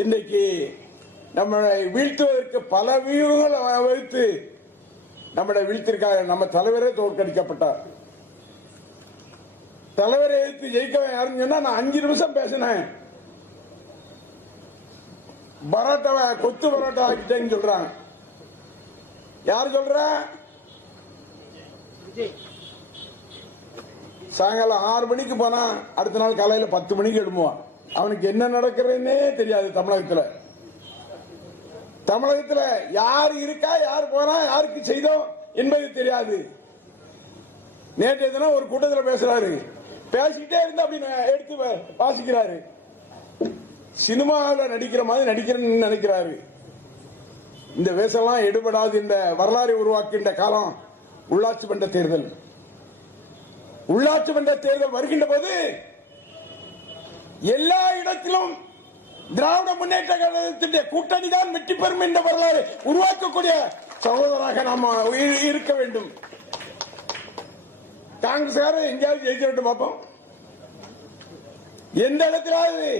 இன்றைக்கு நம்மளை வீழ்த்துவதற்கு பல வியூகங்களை வைத்து நம்மளை வீழ்த்திருக்காங்க. நம்ம தலைவரே தோற்கடிக்கப்பட்டார். தலைவரை எதிர்த்து ஜெயிக்க யாருன்னு சொன்னா நான் 5 நிமிஷம் பேசினேன். பரோட்டாவை கொத்து பரோட்டா ஆக்கிட்டேன்னு சொல்றாங்க. யார் சொல்ற? சாயங்காலம் 6 மணிக்கு போனா அடுத்த நாள் காலையில 10 மணிக்கு எழுப்புவான். அவனுக்கு என்ன நடக்கிறதுன்னே தெரியாது. தமிழகத்துல யார் இருக்கா, யார் போனா, யாருக்கு செய்தோம் என்பது தெரியாது. நேற்றைய தினம் ஒரு கூட்டத்தில் பேசுறாரு. பேசிக்கிட்டே இருந்தா அப்படின்னு எடுத்து வாசிக்கிறாரு. சினிமாவில் நடிக்கிற மாதிரி நடிக்கிறேன்னு நினைக்கிறாரு. இந்த வேஷம்லாம் எடுபடாது. இந்த வரலாறு உருவாக்கின்ற காலம் உள்ளாட்சி மன்ற தேர்தல். உள்ளாட்சி மன்ற தேர்தல் வருகின்ற போது எல்லா இடத்திலும் திராவிட முன்னேற்ற கழகத்தினுடைய கூட்டணி தான் வெற்றி பெறும் என்ற வரலாறு உருவாக்கக்கூடிய சகோதரராக நாம் இருக்க வேண்டும். காங்கிரஸ் எங்கேயாவது ஜெயிச்சு பார்ப்போம். எந்த இடத்திலாவது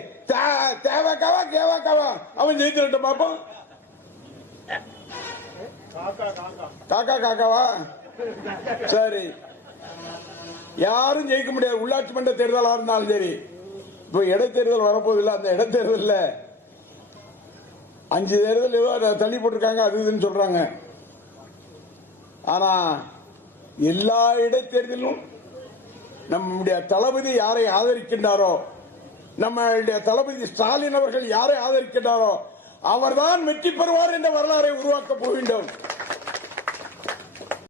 தேவக்காவா கேவாக்காவா அவன் ஜெயிச்சு பார்ப்போம். காக்கா காக்காவா? சரி, யாரும் ஜெயிக்க முடியாது. உள்ளாட்சி மன்ற தேர்தலாக இருந்தாலும் சரி. இப்ப இடைத்தேர்தல் வரப்போதில்லை. அந்த இடைத்தேர்தல் 5 தேர்தல் ஏதோ தள்ளி போட்டிருக்காங்க, அது இதுன்னு சொல்றாங்க. ஆனா எல்லா இடைத்தேர்தலும் நம்முடைய தளபதி யாரை ஆதரிக்கின்றாரோ, நம்முடைய தளபதி ஸ்டாலின் அவர்கள் யாரை ஆதரிக்கின்றாரோ அவர்தான் வெற்றி பெறுவார் என்ற வரலாறை உருவாக்க போகின்றோம்.